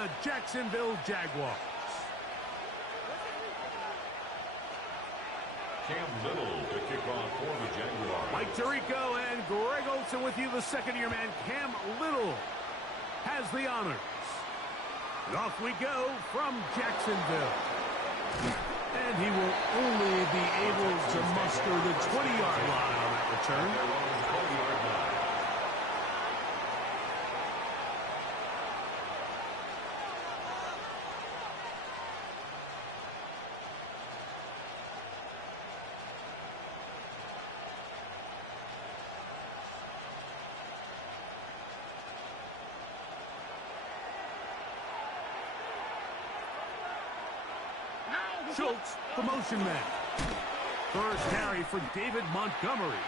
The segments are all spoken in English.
the Jacksonville Jaguars. Cam Little to kick off for the Jaguars. Mike Tirico and Greg Olsen with you. The second-year man, Cam Little, has the honors. And off we go from Jacksonville. And he will only be able to muster the 20-yard line on that return. Schultz, the motion man. First carry for David Montgomery.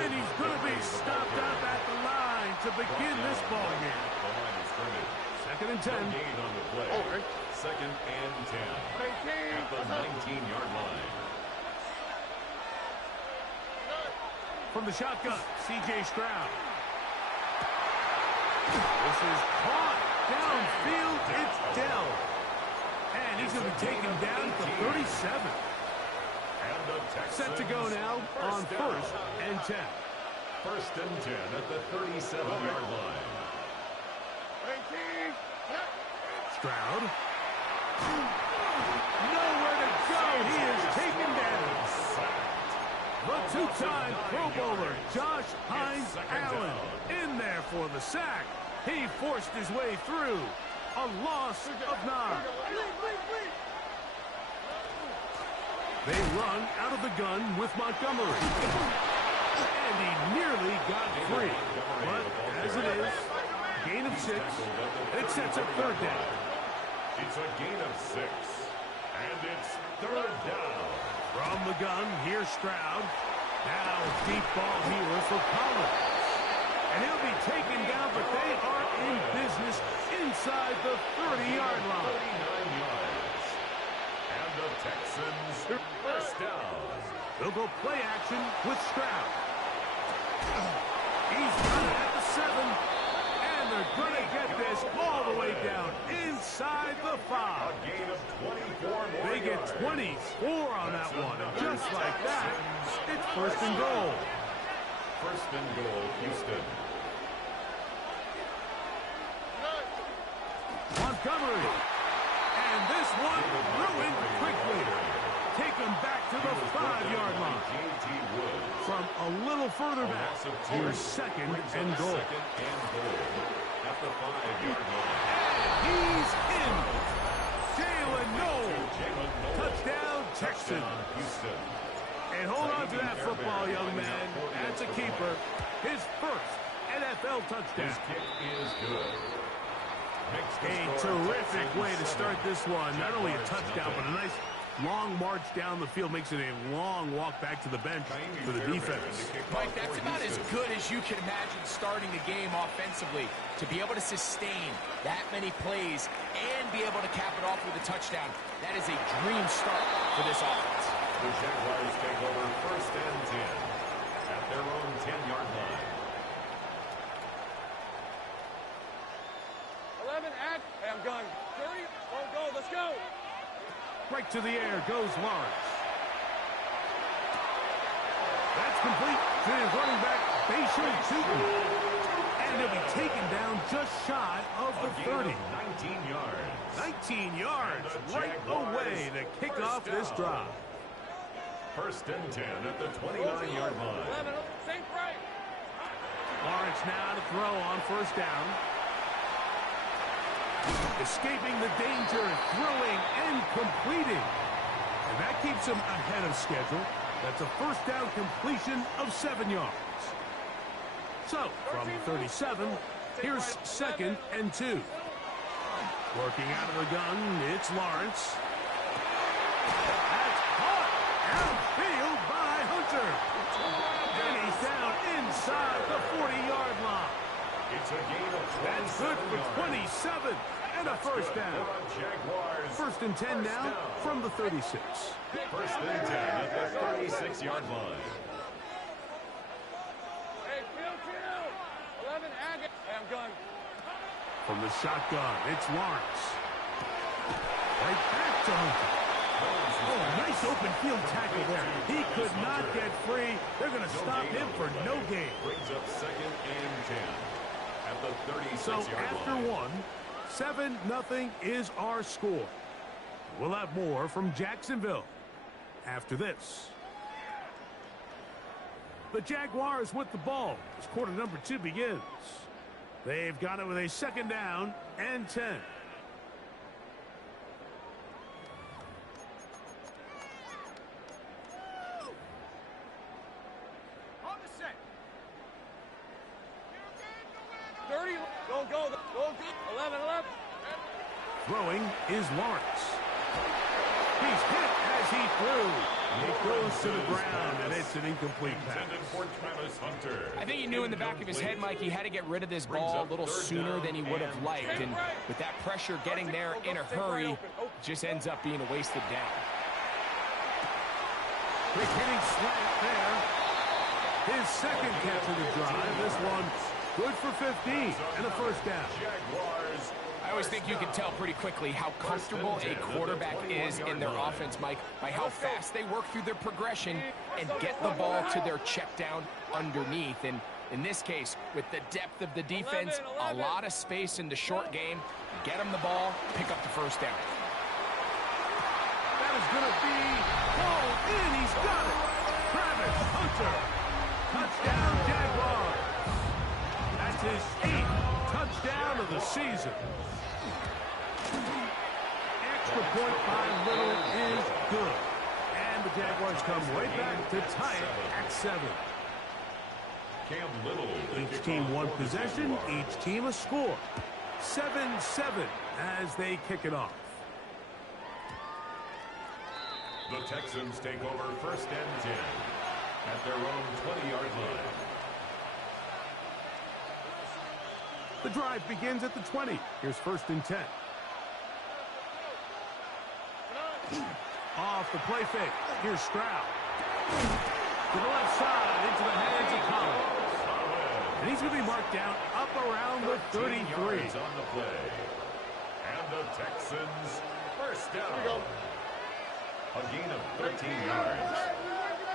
And he's going to be stopped up at the line to begin this ball game. Second and 10. Gain on the play. Second and 10. At the 19-yard line. From the shotgun, C.J. Stroud. This is caught downfield. It's Dell. And he's going to be taken down at the 37. Set to go now on first and 10. First and 10 at the 37-yard line. Stroud. Nowhere to go. He is taken down. The two-time Pro Bowler, Josh Hines Allen, in there for the sack. He forced his way through. A loss of 9. They run out of the gun with Montgomery. And he nearly got free. But as it is, gain of 6. It sets up third down. It's a gain of 6. And it's third down. From the gun, here's Stroud. Now deep ball here for Collins. And he'll be taken down, but they are in business inside the 30-yard line. 39 yards. And the Texans first down. They'll go play action with Stroud. He's running at the 7. And they're going to get this all the way down inside the 5. A gain of 24 more They get 24 on that one. And just like that, it's first and goal. First and goal, Houston. Montgomery. And this one ruined quickly. Take him back to the 5-yard line. From a little further back, here's second and goal. Second and goal at the 5-yard line. He's in. Jalen Noel. Touchdown, Texans. Houston. And hold on to that football, young man. That's a keeper. His first NFL touchdown. His kick is good. A terrific way to start this one. Not only a touchdown, but a nice long march down the field. Makes it a long walk back to the bench for the defense. Mike, that's about as good as you can imagine starting a game offensively. To be able to sustain that many plays and be able to cap it off with a touchdown, that is a dream start for this offense. The Jaguars take over first and 10 at their own 10-yard line. 11, act. Hey, I'm going. 30, go, let's go. Right to the air goes Lawrence. That's complete to his running back, Bashan Tootin. And he'll be taken down just shy of the 30. 19 yards. 19 yards right away to kick off this drive. First and 10 at the 29-yard line. 11, same right. Lawrence now to throw on first down. Escaping the danger, throwing and completing. And that keeps him ahead of schedule. That's a first down completion of 7 yards. So, from 37, here's second and 2. Working out of the gun, it's Lawrence. That's caught outfield by Hunter. And he's down inside the 40-yard line. It's a gain of 27 That's good for 27 and a first down. First and 10 now from the 36. First and 10 at the 36-yard line. Hey, field 11, act. Hey, I'm going. From the shotgun, it's Lawrence. Right back to Hunter. Oh, nice open field tackle there. He could not get free. They're going to stop him for no gain. Brings up 2nd and 10 at the 36-yard So after line. 1, 7-0 is our score. We'll have more from Jacksonville after this. The Jaguars with the ball as quarter number 2 begins. They've got it with a 2nd down and 10. On the set. 30. Go, go, go, go. 11, 11. Throwing is Lawrence. He's hit as he threw. It goes to the ground, and it's an incomplete pass. Intended for Travis Hunter. I think he knew in the back of his head, Mike, he had to get rid of this ball a little sooner than he would have liked. And with that pressure getting there in a hurry, it just ends up being a wasted down. Quick hitting slant there. His 2nd catch of the drive. This one good for 15 and a 1st down. Jaguars. I always think you can tell pretty quickly how comfortable a quarterback is in their offense, Mike, by how fast they work through their progression and get the ball to their check down underneath. And in this case, with the depth of the defense, a lot of space in the short game, get them the ball, pick up the 1st down. That is going to be pulled in. He's got it. Travis Hunter. Touchdown, Jaguars. That's his 8th touchdown of the season. Extra point by Little is good. And the Jaguars come right back to tie it at 7. Cam Little. Each team 1 possession, each team a score. 7-7 as they kick it off. The Texans take over 1st and 10 at their own 20-yard line. The drive begins at the 20. Here's 1st and 10. Off the play fake. Here's Stroud. To the left side, into the hands of Collins. And he's going to be marked down up around the 33. Yards on the play. And the Texans 1st down. A gain of 13 yards.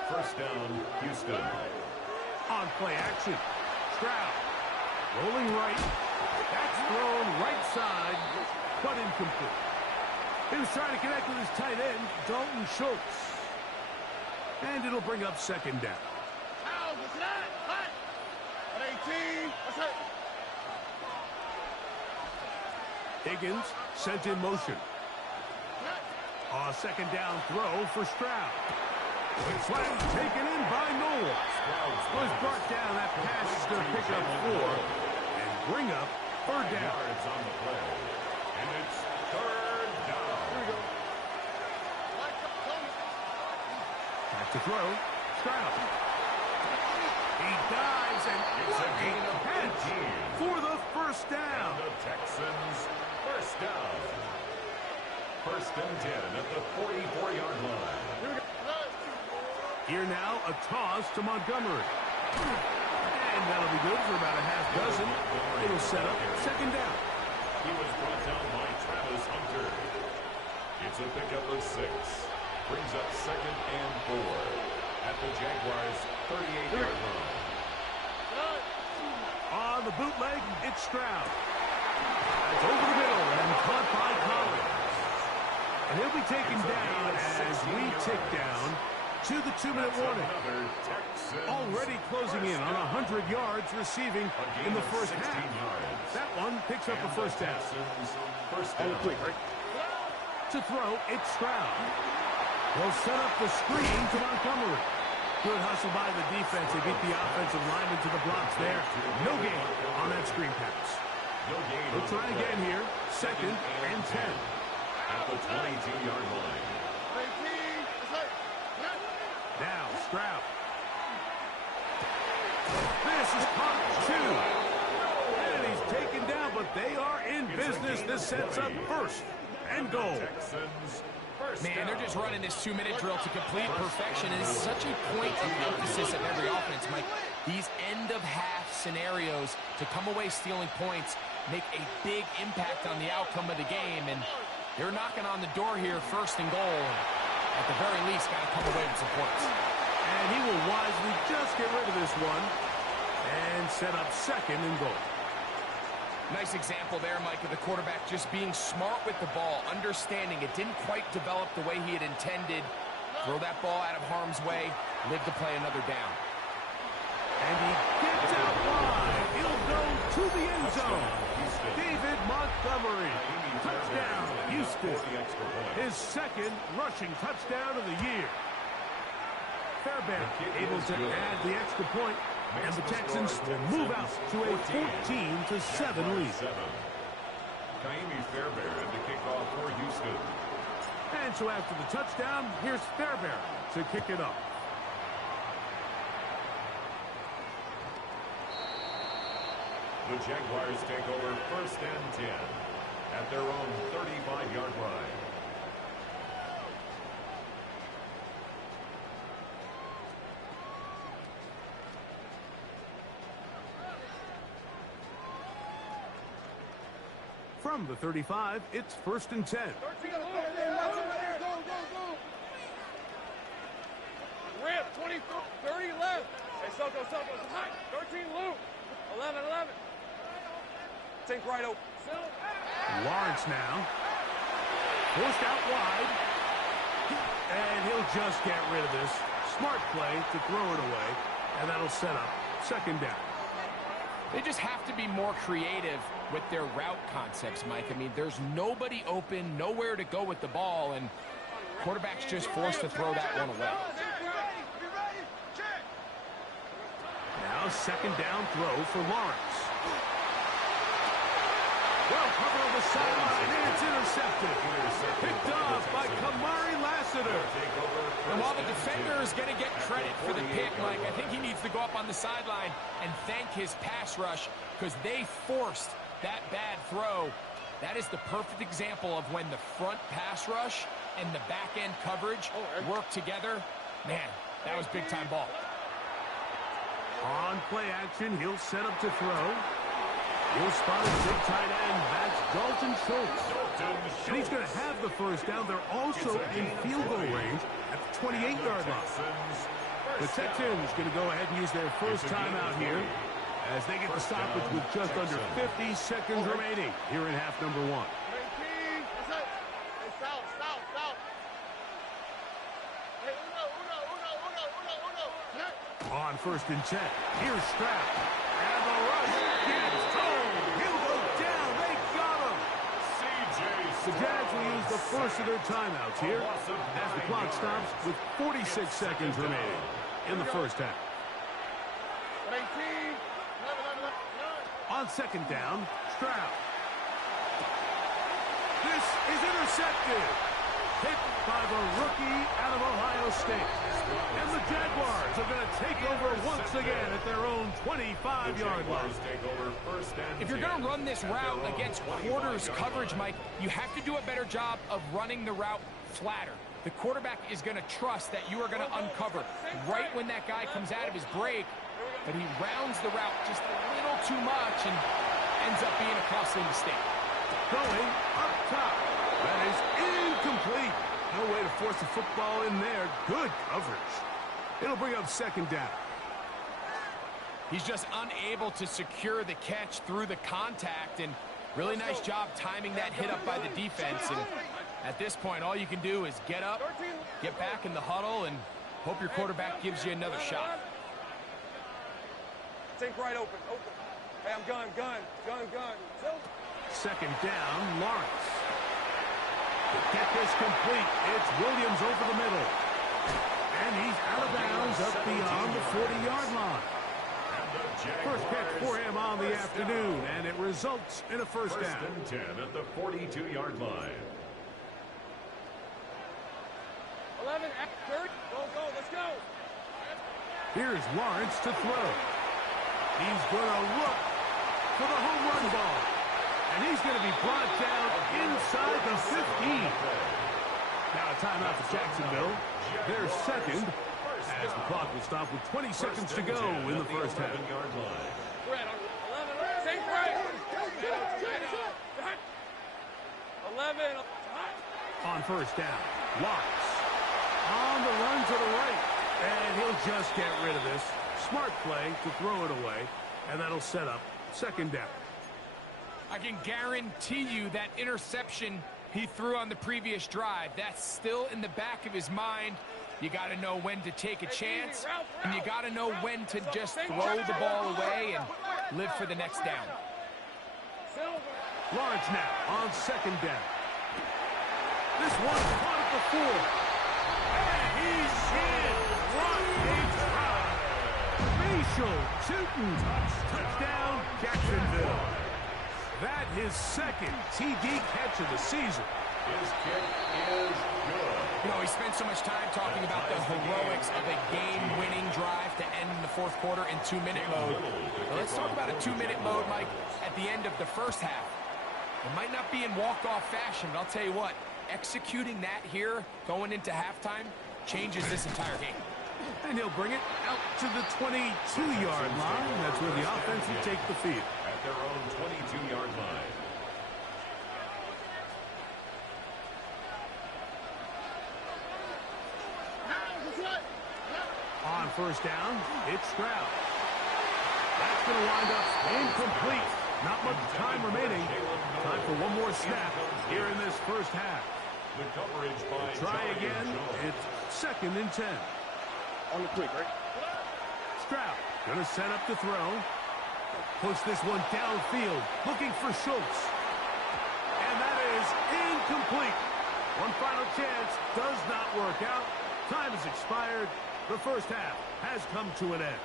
1st down, Houston. On play action. Stroud. Rolling right. That's thrown right side, but incomplete. He was trying to connect with his tight end, Dalton Schultz. And it'll bring up 2nd down. Higgins sent in motion. A 2nd down throw for Stroud. Flag taken in by Noel. Was brought down. That pass is going to pick up 4 and bring up 3rd down. Yards on the play. And it's 3rd down. Back to throw. Stroud. He dives and It's a gain of catch 15. for the 1st down. The Texans 1st down. 1st and 10 at the 44-yard line. Here now, a toss to Montgomery. And that'll be good for about a half dozen. It'll set up 2nd down. He was brought down by Travis Hunter. It's a pickup of 6. Brings up 2nd and 4 at the Jaguars' 38-yard line. On the bootleg, it's Stroud. It's over the middle and caught by Collins. And he'll be taken down as we tick down to the 2-minute warning. Already closing in on 100 yards receiving in the 1st half. That one picks up a 1st down. To throw, it's Stroud. They'll set up the screen to Montgomery. Good hustle by the defense. They beat the offensive lineman to the blocks there. No gain on that screen pass. They'll try again here. 2nd and 10. At the 22-yard line. Now, Stroud. This is caught 2. And he's taken down, but they are in business. This sets up 1st and goal. Texans Man, they're just running this 2-minute drill to complete perfection. It is such a point of emphasis of every offense, Mike. These end-of-half scenarios to come away stealing points, make a big impact on the outcome of the game, and they're knocking on the door here, 1st and goal. At the very least, got to come away with some points. And he will wisely just get rid of this one and set up 2nd and goal. Nice example there, Mike, of the quarterback just being smart with the ball, understanding it didn't quite develop the way he had intended. Throw that ball out of harm's way, live to play another down. And he gets out wide. He'll go to the end zone. David Montgomery. Touchdown, Houston. His 2nd rushing touchdown of the year. Fairbairn able to add the extra point, and the Texans will move out to a 14-7 lead. Ka'imi Fairbairn to kick off for Houston. And so after the touchdown, here's Fairbairn to kick it off. The Jaguars take over 1st and 10 at their own 35-yard line. From the 35, it's 1st and 10. 13, go, Rip, 20, 30 left. Hey, Soko, 13 loop. 11. Think right open. Lawrence now. Forced out wide. And he'll just get rid of this. Smart play to throw it away. And that'll set up 2nd down. They just have to be more creative with their route concepts, Mike. I mean, there's nobody open, nowhere to go with the ball, and quarterback's just forced to throw that one away. Now 2nd down throw for Lawrence. Well, cover on the sideline, and it's intercepted. Picked off by Kamari Lassiter. And while the defender is going to get credit for the pick, Mike, I think he needs to go up on the sideline and thank his pass rush because they forced that bad throw. That is the perfect example of when the front pass rush and the back-end coverage work together. Man, that was big-time ball. On play action, he'll set up to throw. He'll spot a big tight end. That's Dalton Schultz. And he's going to have the 1st down. They're also in field goal range at the 28-yard line. The Texans going to go ahead and use their 1st timeout here as they get the stoppage with just under 50 seconds remaining here in half number 1. On 1st and 10, here's Stroud. And the rush gets home. He'll go down. They got him. The Jags will use the 1st of their timeouts here as the clock stops with 46 seconds remaining in the 1st half. On 2nd down, Stroud. This is intercepted. Hit by the rookie out of Ohio State. And the Jaguars are going to take over once again at their own 25-yard line. If you're going to run this route against quarters coverage, Mike, you have to do a better job of running the route flatter. The quarterback is going to trust that you are going to uncover right when that guy comes out of his break, but he rounds the route just a little too much and ends up being a costly mistake. Going up top. That is incomplete. No way to force the football in there. Good coverage. It'll bring up 2nd down. He's just unable to secure the catch through the contact, and really nice job timing that hit up by the defense. And at this point, all you can do is get up, get back in the huddle, and hope your quarterback gives you another shot. Think right open. Hey, I'm gun. 2nd down, Lawrence. To get this complete, it's Williams over the middle. And he's out of bounds up beyond the 40-yard line. 1st catch for him on the afternoon, and it results in a 1st down. 1st and 10 at the 42-yard line. 11, 30. Go, let's go. Here's Lawrence to throw. He's going to look for the home run ball. And he's going to be brought down inside the 15. Now a timeout for Jacksonville. Their 2nd, as the clock will stop with 20 seconds to go in the 1st half. We're at 11. Think right. 11. On first down, Lawrence on the run to the right, and he'll just get rid of this. Smart play to throw it away, and that'll set up second down. I can guarantee you that interception he threw on the previous drive, that's still in the back of his mind. You got to know when to take a chance, and you got to know when to just throw the ball away and live for the next down. Lawrence now on second down. This one caught at the 4. And he's in. What a try. Rachel Tootin. Touchdown, Jacksonville. That his second TD catch of the season. His kick is good. You know, he spent so much time talking about the heroics of a game-winning drive to end the fourth quarter in 2-minute mode. Well, let's talk about a 2-minute mode, Mike, at the end of the first half. It might not be in walk-off fashion, but I'll tell you what, executing that here, going into halftime, changes this entire game. And he'll bring it out to the 22-yard line. That's where the offense will take the field. At their own 22-yard line. On first down, it's Stroud. That's going to wind up incomplete. Not much time remaining. Time for one more snap here in this first half. The coverage by Try again. It's second and 10. On the quick, right? Stroud going to set up the throw. Push this one downfield. Looking for Schultz. And that is incomplete. One final chance. Does not work out. Time has expired. The first half has come to an end.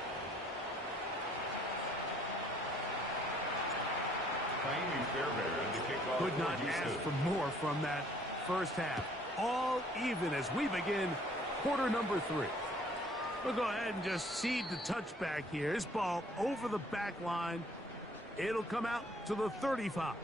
Could not ask for more from that first half. All even as we begin quarter number 3. We'll go ahead and just cede the touchback here. This ball over the back line. It'll come out to the 35.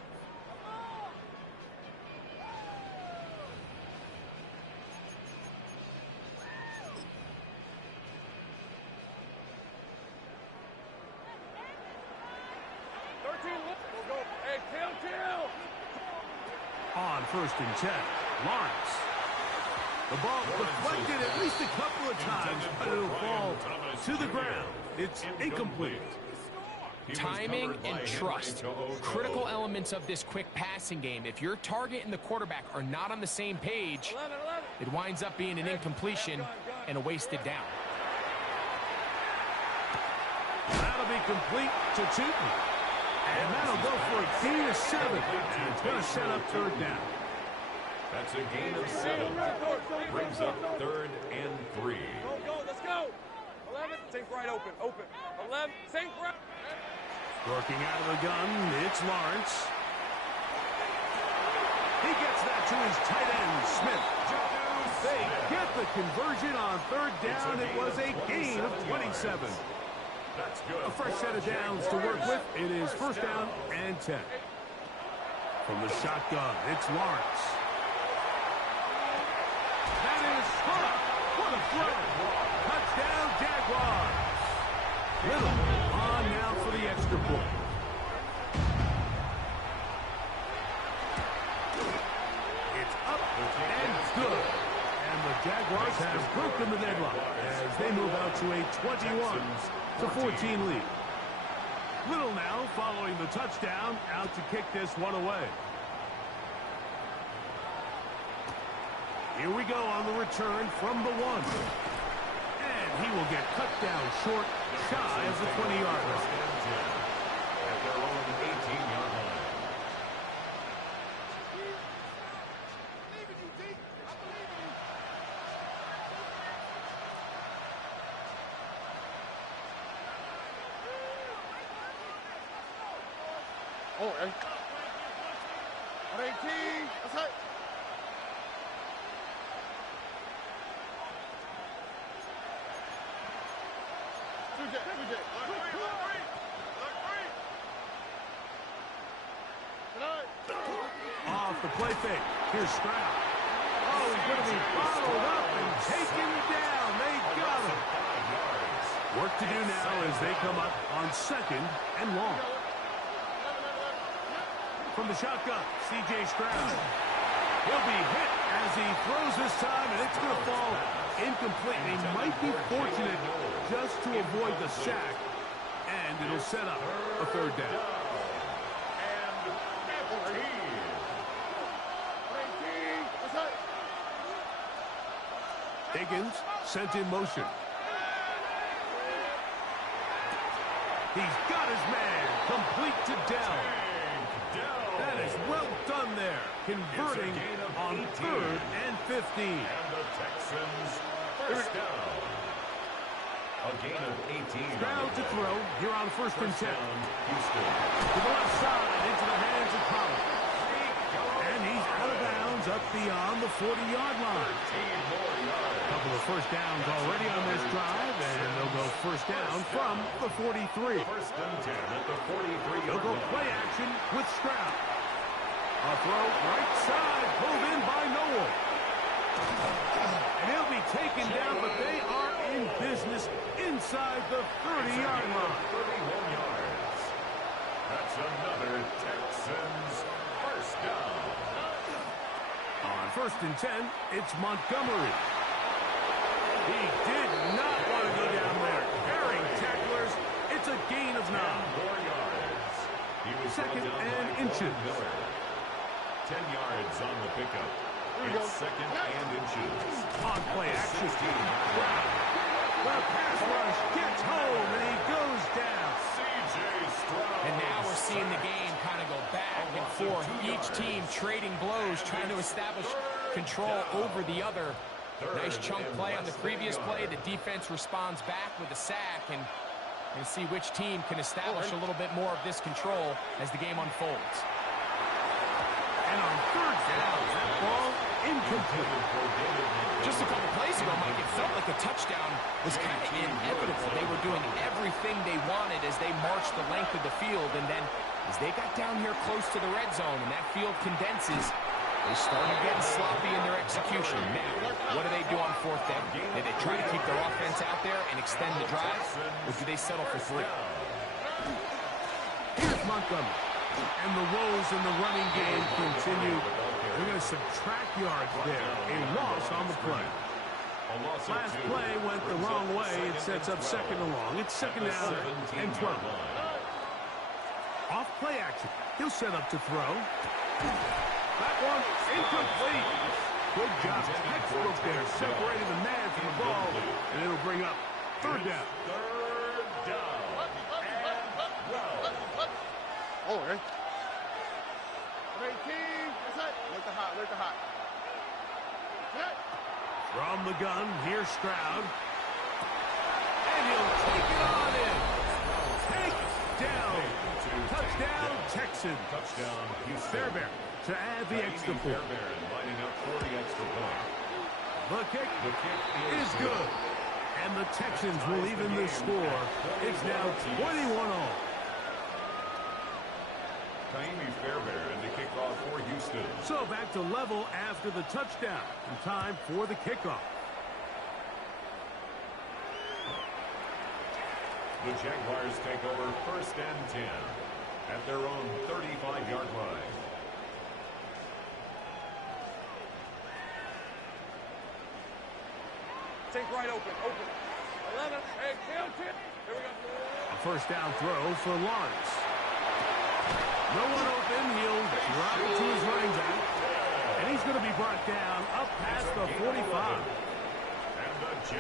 On first and 10, Lawrence. The ball deflected at least a couple of times, but it'll fall to the ground. It's incomplete. Timing and trust, critical elements of this quick passing game. If your target and the quarterback are not on the same page, it winds up being an incompletion and a wasted down. That'll be complete to Tootin. And that'll go for a gain of 7. And it's going to set up third down. That's a gain of 7. Brings up third and 3. Go, let's go. 11, sink right open. 11, sink right. Working out of the gun, it's Lawrence. He gets that to his tight end, Smith. They get the conversion on third down. It was a gain of 27. A fresh set of downs to work with. It is first down and 10. From the shotgun, it's Lawrence. That is Hunt. What a throw. Touchdown, Jaguars. Little on now for the extra point. It's up and good. And the Jaguars have broken the deadlock as they move out to a 21-14 lead. Little now following the touchdown, out to kick this one away. Here we go on the return from the 1. And he will get cut down short, shy of the 20-yard line. At their own 18-yard line. Oh, on 18. That's it. Off the play fake. Here's Stroud. Oh, he's going to be bottled up and taken down. They got him. Work to do now as they come up on second and long. From the shotgun, C.J. Stroud. He'll be hit as he throws this time, and it's going to fall incomplete. He might be fortunate just to avoid the sack, and it'll set up a third down. Higgins sent in motion. He's got his man, complete to Dell. That is well done there, converting on 3rd and 15. And the Texans first down. A gain of 18. Stroud to throw. Here on 1st and 10. Houston. To the left side, into the hands of Pollard. And he's out of bounds up beyond the 40-yard line. A couple of first downs already on this drive, and they'll go first down from the 43. 1st and 10 at the 43. They'll go play action with Stroud. A throw right side, pulled in by Noel. And he'll be taken down, but they are in business inside the 30-yard line. 31 yards. That's another Texans first down. On 1st and 10, it's Montgomery. He did not want to go down there. Carrying tacklers, it's a gain of 9. 4 yards. He was 2nd and inches. 10 yards on the pickup. It's 2nd and inches. On play action. The pass rush gets home, and he goes down. C.J. Stroud. And now we're seeing the game kind of go back and forth. Each team trading blows, trying to establish control over the other. Nice chunk play on the previous play. The defense responds back with a sack, and see which team can establish a little bit more of this control as the game unfolds. And on 3rd down, that ball incomplete. Just a couple plays ago, Mike, it felt like the touchdown was kind of inevitable. They were doing everything they wanted as they marched the length of the field, and then as they got down here close to the red zone and that field condenses, they started getting sloppy in their execution. Now, what do they do on 4th down? Do they try to keep their offense out there and extend the drive, or do they settle for 3? Here's Montgomery. And the woes in the running game continue. We're going to subtract yards there. A loss on the play. Last play went the wrong way. It sets up 2nd and long. It's 2nd down and 12. Off play action. He'll set up to throw. That one incomplete. Good job. Textbook there, separating the man from the ball, and it'll bring up 3rd down. 3rd down. Oh, okay. 18. That's it. Look the hot. Look the hot. From the gun, here's Stroud. And he'll take it on in. Take down. Touchdown, Texans. Touchdown, Houston. Fairbairn to add the extra point. Fairbairn lining up for the extra point. The kick is good. And the Texans will even the score. It's now 21-all. Kaimi Fairbairn to kick off for Houston. So back to level after the touchdown. And time for the kickoff. The Jaguars take over 1st and 10 at their own 35-yard line. Take right open. 11. Hey, count it. Here we go. A 1st down throw for Lawrence. No one open. He'll drop it to his running back. And he's going to be brought down up past the 45.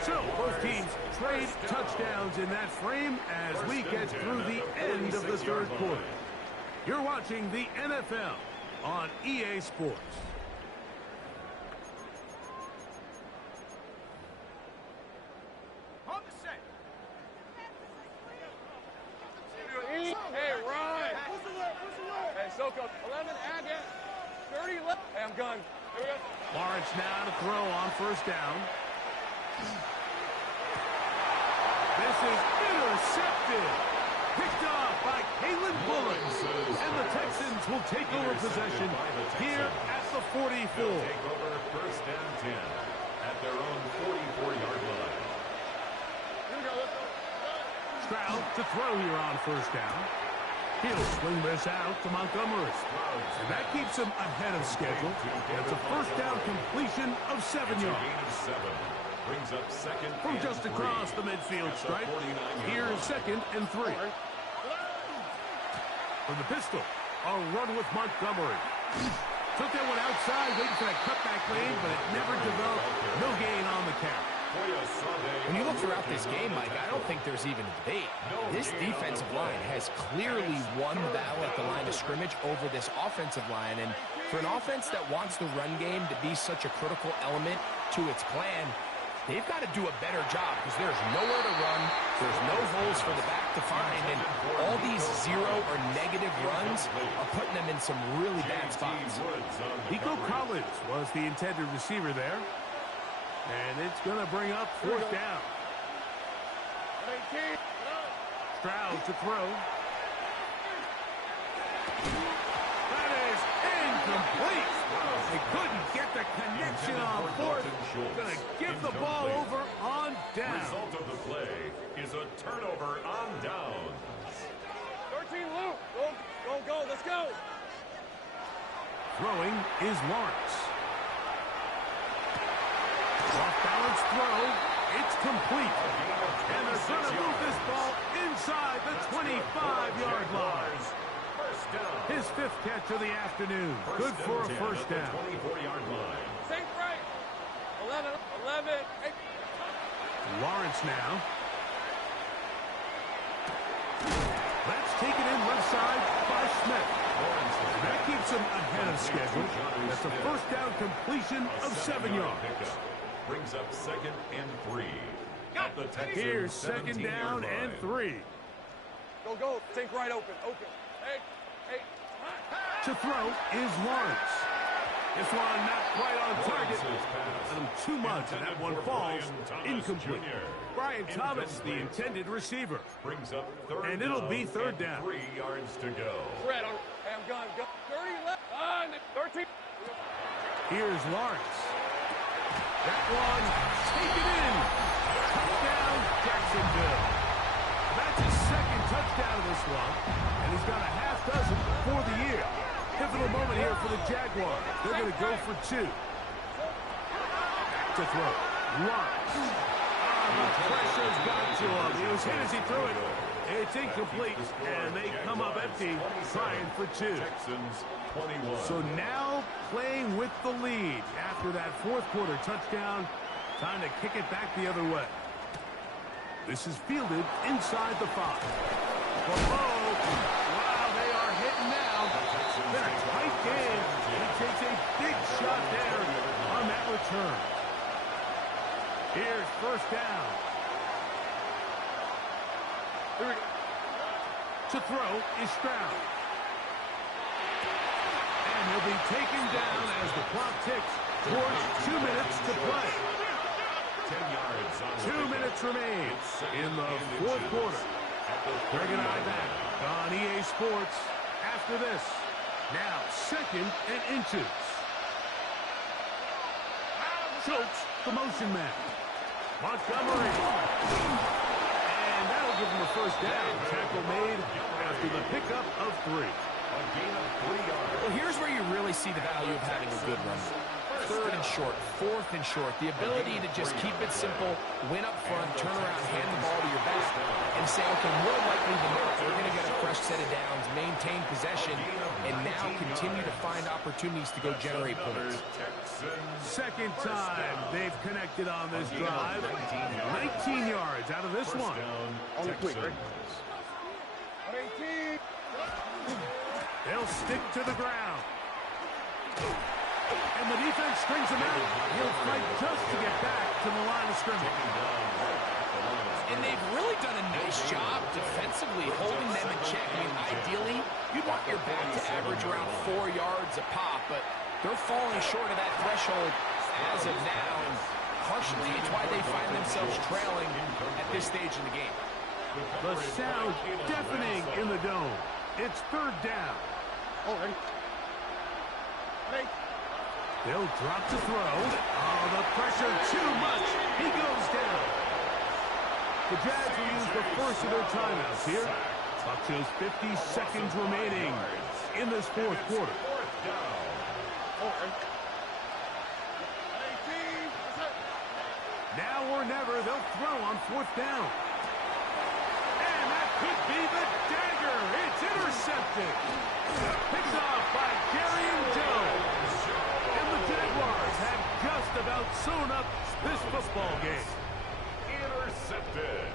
So both teams trade touchdowns in that frame as we get through the end of the 3rd quarter. You're watching the NFL on EA Sports. Hey, Ryan. Hey, Soko. 11, add that. 30 left. Hey, I'm gun. Here we go. Lawrence now to throw on 1st down. This is intercepted. Picked off by Kalen Bullock. And the Texans will take over possession here at the 44. They'll take over 1st and 10 at their own 44-yard line. Stroud to throw here on 1st down. He'll swing this out to Montgomery. And that keeps him ahead of schedule. That's a first down completion of 7 yards. Brings up second From just across the midfield stripe, here's 2nd and 3. From the pistol, a run with Montgomery. Took that one outside, waiting for that cutback lane, but it never developed. No gain on the carry. When you look throughout this game, Mike, I don't think there's even a debate. This defensive line has clearly won the battle at the line of scrimmage over this offensive line. And for an offense that wants the run game to be such a critical element to its plan, they've got to do a better job because there's nowhere to run. There's no holes for the back to find. And all these zero or negative runs are putting them in some really bad spots. Nico Collins was the intended receiver there. And it's going to bring up 4th down. Stroud to throw. That is incomplete. They couldn't get the connection on 4th. Going to give the ball over on down. Result of the play is a turnover on downs. 13 Luke. Go. Let's go. Throwing is Lawrence. Off-balance throw. It's complete. And they're going to move this ball inside the 25-yard line. His 5th catch of the afternoon. Good for a first down. 24-yard line. Sink right. 11. Hey. Lawrence now. Let's take it in left side by Smith. And that keeps him ahead of schedule. That's a first down completion of 7 yards. Brings up 2nd and 3. Here's 2nd down and 3. Go. Sink right open. Hey. To throw is Lawrence. This one not quite on target. A little too much, and that one falls incomplete. Brian Thomas, the intended receiver. Brings up 3rd and it'll be 3rd down. 3 yards to go. Fred, hey, I'm gone. Go. 30 left. 13. Here's Lawrence. That one, take it in. Touchdown, Jacksonville. That's his 2nd touchdown of this one, and he's got a half dozen for the year. Pivotal moment here for the Jaguars. They're going to go for 2. Back to throw. Lawrence. The pressure's got to him. He was hit as he threw it. It's incomplete, and they come up empty, trying for 2. So now playing with the lead after that 4th quarter touchdown. Time to kick it back the other way. This is fielded inside the 5. Wow, they are hitting now. Been a tight game. He takes a big shot there on that return. Here's 1st down. Here we go. To throw is Stroud. And he'll be taken down as the clock ticks towards 2 minutes to play. 2 minutes remain in the 4th quarter. Greg and I back on EA Sports after this. Now 2nd and inches. Schultz, the motion man. Montgomery. And that'll give him a first down. Tackle made after the pickup of 3. Well, here's where you really see the value of having a good run. 3rd and short, 4th and short. The ability to just keep it simple, win up front, turn around, hand the ball to your back, and say, okay, more likely than not, we're going to get a fresh set of downs, maintain possession, and now continue to find opportunities to go generate points. 2nd time they've connected on this drive. 19 yards out of this one. On the quick, Rick. 18. They'll stick to the ground. And the defense strings him out. He'll fight just to get back to the line of scrimmage. And they've really done a nice job defensively holding them in check. I mean, ideally, you'd want your back to average around 4 yards a pop, but they're falling short of that threshold as of now. And partially, it's why they find themselves trailing at this stage in the game. The sound deafening in the dome. It's 3rd down. Already. They'll drop to throw. Oh, the pressure too much. He goes down. The Jags will use the first of their timeouts here. Clock shows 50 seconds remaining in this fourth quarter. Fourth down. Now or never, they'll throw on fourth down. And that could be the dagger. It's intercepted. Picked off by Darian Jones. And the Jaguars have just about sewn up this football game. Intercepted.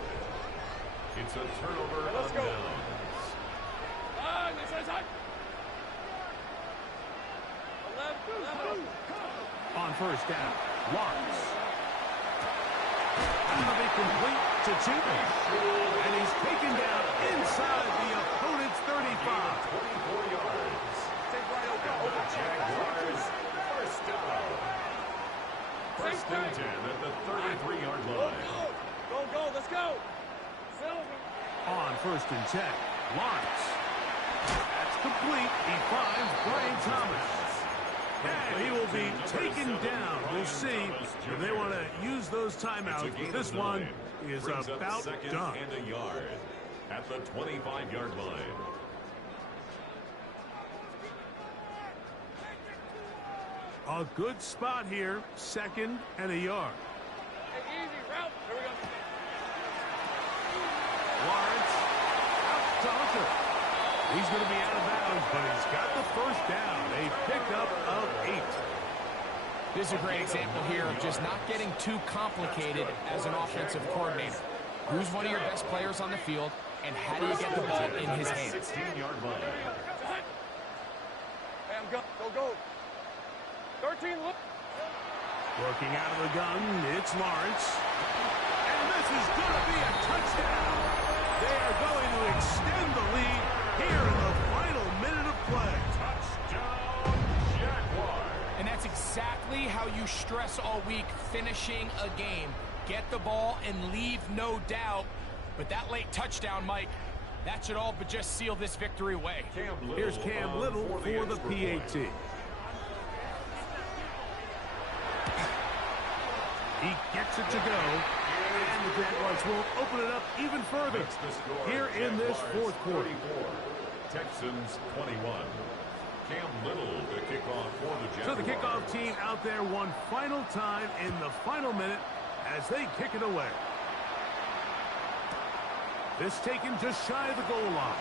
It's a turnover on downs. On first down, Lawrence. That'll be complete to Chapin. And he's taken down inside the opponent's 35. 24 yards. And the Jaguars first down. First and 10 at the 33-yard line. Go, let's go. Silver. On first and 10, Lawrence. That's complete. He finds Brian Thomas. And he will be taken down. We'll see if they want to use those timeouts. This one is about done. And a yard at the 25-yard line. A good spot here. Second and a yard. Hey, easy route. Here we go. Lawrence out to Hunter. He's going to be out of bounds, but he's got the first down. A pickup of 8. This is a great example here of just not getting too complicated as an offensive coordinator. Who's one of your best players on the field, and how do you get the ball in his hands? 16-yard line. Hey, I'm go. 13, look. Working out of the gun, it's Lawrence. And this is going to be a touchdown. They are going to extend the lead here in the final minute of play. Touchdown, Jaguars. And that's exactly how you stress all week, finishing a game. Get the ball and leave no doubt. But that late touchdown, Mike, that should all but just seal this victory away. Here's Cam Little for the PAT. He gets it to go. And the Jaguars will open it up even further here in this fourth quarter. 34, Texans 21. Cam Little to kick off for the Jaguars. So the kickoff team out there one final time in the final minute as they kick it away. This taken just shy of the goal line.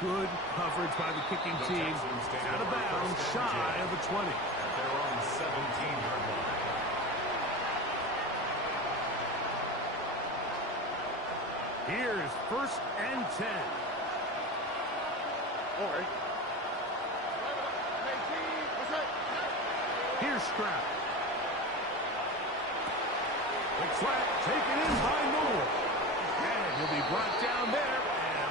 Good coverage by the kicking team. Out of bounds, shy of the 20. At their own 17-yard line. Here's first and 10. All right. Here's Stroud. Quick flat taken in by Moore. And he'll be brought down